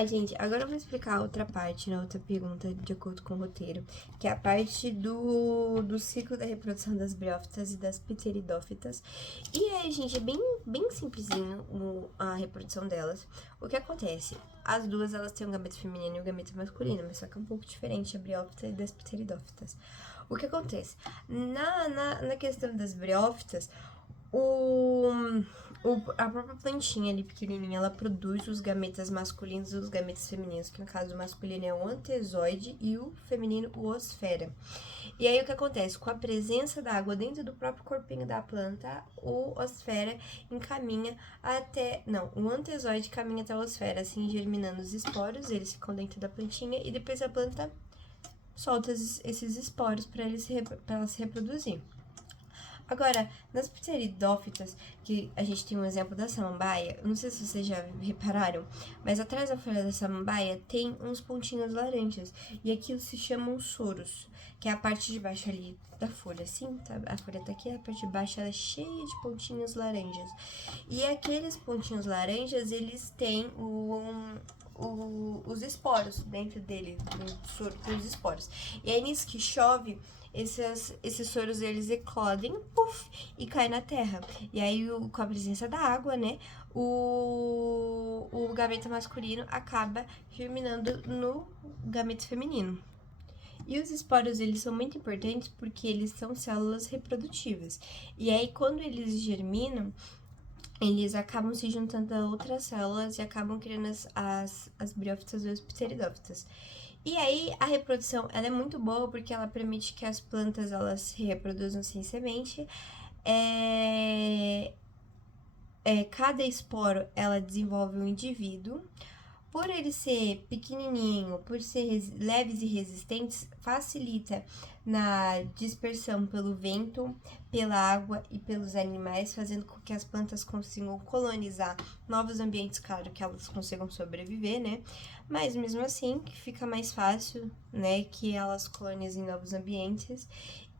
Tá, gente, agora eu vou explicar a outra parte, né? Outra pergunta de acordo com o roteiro, que é a parte do ciclo da reprodução das briófitas e das pteridófitas. E aí, gente, é bem simplesinho a reprodução delas. O que acontece? As duas, elas têm um gameto feminino e um gameto masculino, mas só que é um pouco diferente a briófita e das pteridófitas. O que acontece? Na questão das briófitas, a própria plantinha ali pequenininha, ela produz os gametas masculinos e os gametas femininos, que no caso o masculino é o antezoide e o feminino o osfera. E aí o que acontece? Com a presença da água dentro do próprio corpinho da planta, o osfera encaminha até... Não, o antezoide caminha até a osfera, assim, germinando os esporos, eles ficam dentro da plantinha e depois a planta solta esses esporos para ela se reproduzir. Agora, nas pteridófitas, que a gente tem um exemplo da samambaia, não sei se vocês já repararam, mas atrás da folha da samambaia tem uns pontinhos laranjas, e aquilo se chamam soros, que é a parte de baixo ali da folha, assim, tá? A folha tá aqui, a parte de baixo ela é cheia de pontinhos laranjas. E aqueles pontinhos laranjas, eles têm os esporos dentro dele, o soro com os esporos. E aí, nisso que chove, esses soros, eles eclodem, puff, e caem na terra. E aí, com a presença da água, né, o gameto masculino acaba germinando no gameto feminino. E os esporos, eles são muito importantes porque eles são células reprodutivas. E aí, quando eles germinam, eles acabam se juntando a outras células e acabam criando as briófitas ou as pteridófitas. E aí, a reprodução, ela é muito boa porque ela permite que as plantas, elas se reproduzam sem semente. Cada esporo, ela desenvolve um indivíduo. Por ele ser pequenininho, por ser leves e resistentes, facilita na dispersão pelo vento, pela água e pelos animais, fazendo com que as plantas consigam colonizar novos ambientes, claro que elas consigam sobreviver, né? Mas mesmo assim, fica mais fácil, né, que elas colonizem novos ambientes.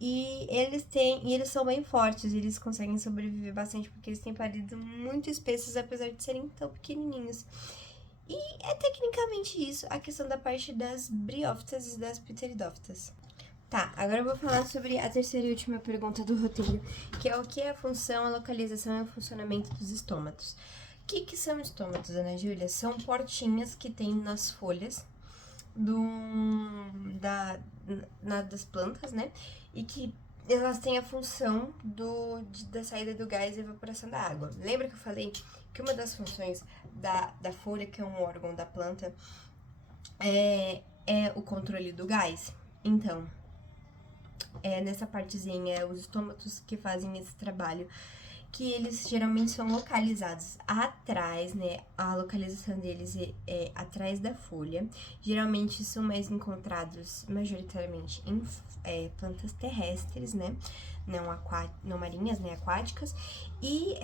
E eles são bem fortes, eles conseguem sobreviver bastante porque eles têm paredes muito espessas, apesar de serem tão pequenininhos. E é tecnicamente isso, a questão da parte das briófitas e das pteridófitas. Tá, agora eu vou falar sobre a terceira e última pergunta do roteiro, que é o que é a função, a localização e o funcionamento dos estômatos. O que são estômatos, Ana Júlia? São portinhas que tem nas folhas das plantas, né? E que elas têm a função da saída do gás e evaporação da água. Lembra que eu falei que uma das funções da folha, que é um órgão da planta, é o controle do gás? Então, nessa partezinha, os estômatos que fazem esse trabalho, que eles geralmente são localizados atrás, né? A localização deles é atrás da folha. Geralmente são mais encontrados majoritariamente em plantas terrestres, né? Não marinhas, né? Aquáticas. E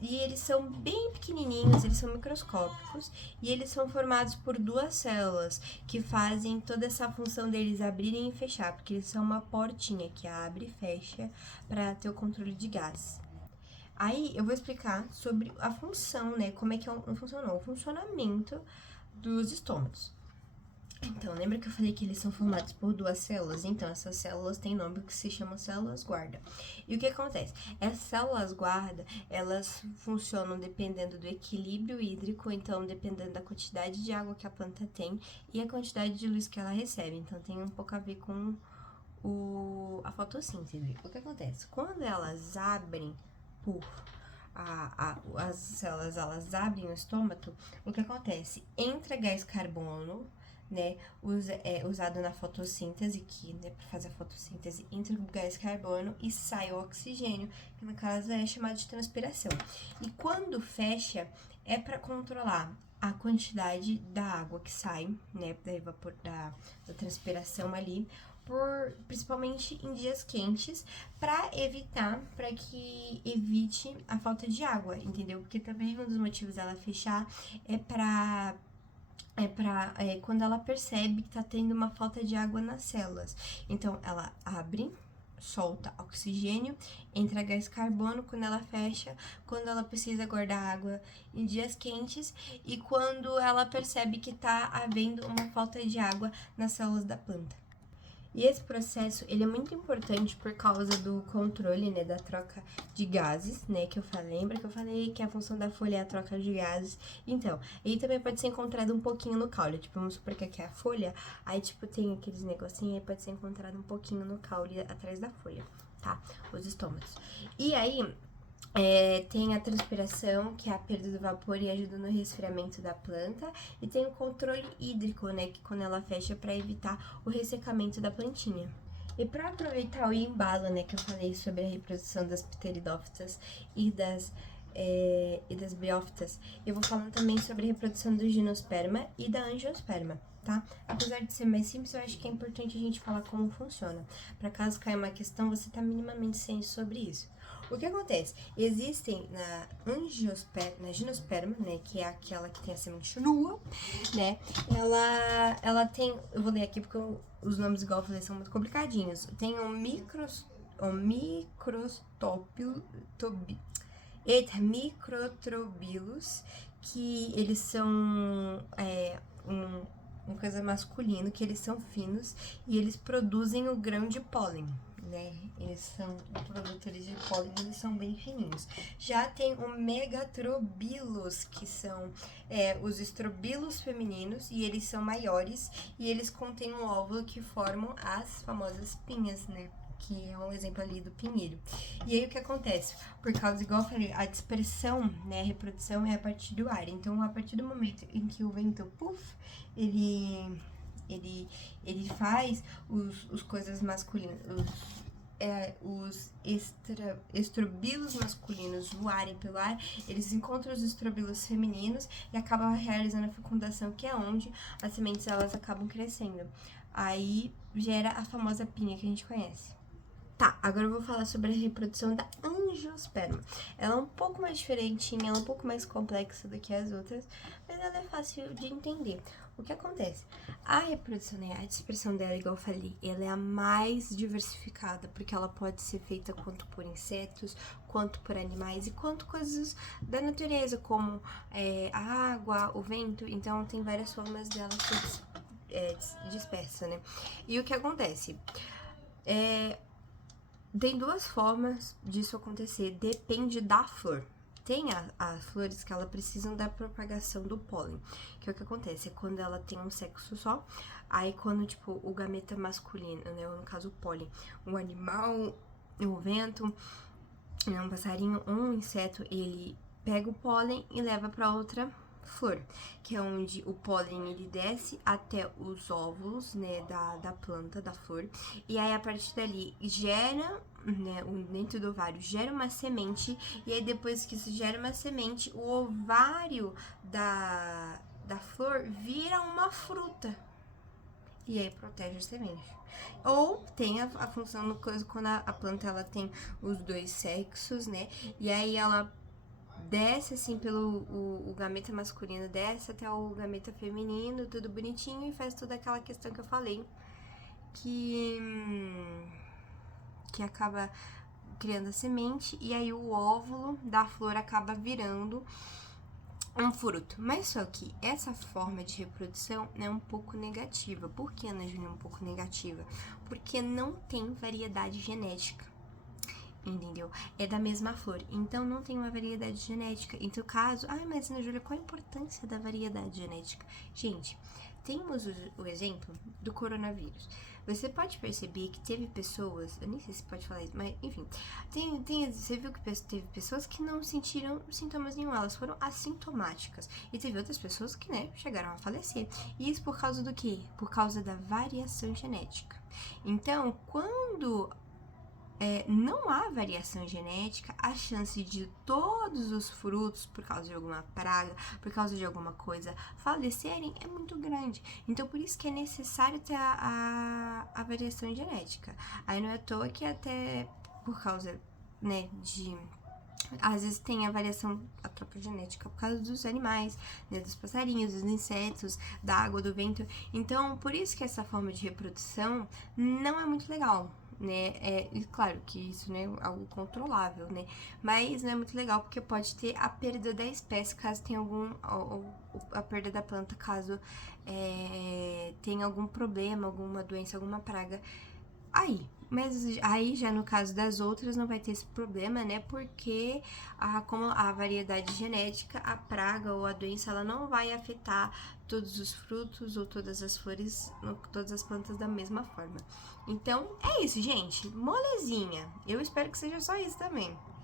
eles são bem pequenininhos, eles são microscópicos e eles são formados por duas células que fazem toda essa função deles abrirem e fechar, porque eles são uma portinha que abre e fecha para ter o controle de gás. Aí eu vou explicar sobre a função, né? Como é que o funcionamento dos estômatos. Então, lembra que eu falei que eles são formados por duas células? Então, essas células têm nome que se chama células guarda. E o que acontece? Essas células guarda, elas funcionam dependendo do equilíbrio hídrico, então dependendo da quantidade de água que a planta tem e a quantidade de luz que ela recebe. Então, tem um pouco a ver com a fotossíntese. O que acontece? Quando elas abrem as células, elas abrem o estômato, o que acontece? Entra gás carbono, né, usado na fotossíntese, que, né, para fazer a fotossíntese, entra o gás carbono e sai o oxigênio, que no caso é chamado de transpiração. E quando fecha, é para controlar a quantidade da água que sai, né, da transpiração ali, principalmente em dias quentes, para que evite a falta de água, entendeu? Porque também um dos motivos dela fechar é quando ela percebe que tá tendo uma falta de água nas células. Então, ela abre, solta oxigênio, entra gás carbono quando ela fecha, quando ela precisa guardar água em dias quentes e quando ela percebe que está havendo uma falta de água nas células da planta. E esse processo, ele é muito importante por causa do controle, né, da troca de gases, né, lembra que eu falei que a função da folha é a troca de gases? Então, ele também pode ser encontrado um pouquinho no caule, tipo, vamos supor que aqui é a folha, aí, tipo, tem aqueles negocinhos, aí pode ser encontrado um pouquinho no caule atrás da folha, tá? Os estômatos. E aí, tem a transpiração, que é a perda do vapor e ajuda no resfriamento da planta. E tem o controle hídrico, né, que quando ela fecha para evitar o ressecamento da plantinha. E para aproveitar o embalo, né, que eu falei sobre a reprodução das pteridófitas e das briófitas, eu vou falando também sobre a reprodução do gimnosperma e da angiosperma, tá? Apesar de ser mais simples, eu acho que é importante a gente falar como funciona. Para caso caia uma questão, você tá minimamente ciente sobre isso. O que acontece? Existem na gimnosperma, né, que é aquela que tem a semente nua, né, ela tem, eu vou ler aqui porque os nomes, igual eu falei, são muito complicadinhos. Tem microtrobilos, que eles são uma coisa masculino, que eles são finos e eles produzem o grão de pólen, né? Eles são produtores de pólen, eles são bem fininhos. Já tem o megatrobilos, que são os estrobilos femininos, e eles são maiores, e eles contêm um óvulo que formam as famosas pinhas, né? Que é um exemplo ali do pinheiro. E aí o que acontece? Por causa, igual eu falei, a dispersão, né, a reprodução é a partir do ar. Então, a partir do momento em que o vento, ele faz os coisas masculinas, os estrobilos masculinos voarem pelo ar, eles encontram os estrobilos femininos e acabam realizando a fecundação, que é onde as sementes elas acabam crescendo. Aí gera a famosa pinha que a gente conhece. Tá, agora eu vou falar sobre a reprodução da angiosperma. Ela é um pouco mais diferentinha, ela é um pouco mais complexa do que as outras, mas ela é fácil de entender. O que acontece? A reprodução, né, a dispersão dela, igual eu falei, ela é a mais diversificada, porque ela pode ser feita quanto por insetos, quanto por animais e quanto coisas da natureza, como a água, o vento. Então, tem várias formas dela ser dispersa, né? E o que acontece? Tem duas formas disso acontecer, depende da flor. Tem as flores que elas precisam da propagação do pólen, que é o que acontece, é quando ela tem um sexo só, aí quando, tipo, o gameta masculino, né, ou no caso o pólen, um animal, o vento, um passarinho, um inseto, ele pega o pólen e leva para outra flor, que é onde o pólen ele desce até os óvulos, né, da planta, da flor, e aí a partir dali gera, né, dentro do ovário gera uma semente, e aí depois que isso gera uma semente, o ovário da flor vira uma fruta, e aí protege a semente. Ou tem a função do coisa quando a planta ela tem os dois sexos, né, e aí ela desce assim pelo o gameta masculino, desce até o gameta feminino, tudo bonitinho, e faz toda aquela questão que eu falei, que acaba criando a semente, e aí o óvulo da flor acaba virando um fruto. Mas só que essa forma de reprodução é um pouco negativa. Por que, Ana Júlia, é um pouco negativa? Porque não tem variedade genética. Entendeu? É da mesma flor, então não tem uma variedade genética. Então, caso, mas Ana Júlia, qual a importância da variedade genética? Gente, temos o exemplo do coronavírus. Você pode perceber que teve pessoas, eu nem sei se pode falar isso, mas enfim, você viu que teve pessoas que não sentiram sintomas nenhum, elas foram assintomáticas. E teve outras pessoas que, né, chegaram a falecer. E isso por causa do quê? Por causa da variação genética. Então, quando não há variação genética, a chance de todos os frutos, por causa de alguma praga, por causa de alguma coisa, falecerem é muito grande. Então, por isso que é necessário ter a variação genética. Aí não é à toa que até por causa, né, de... Às vezes tem a variação, a troca genética por causa dos animais, né, dos passarinhos, dos insetos, da água, do vento. Então, por isso que essa forma de reprodução não é muito legal, né? E claro que isso, né, é algo controlável, né? Mas não é muito legal porque pode ter a perda da espécie caso tenha a perda da planta caso tenha algum problema, alguma doença, alguma praga aí. Mas aí já no caso das outras não vai ter esse problema, né? Porque como a variedade genética, a praga ou a doença, ela não vai afetar todos os frutos ou todas as flores, todas as plantas da mesma forma. Então é isso, gente. Molezinha. Eu espero que seja só isso também.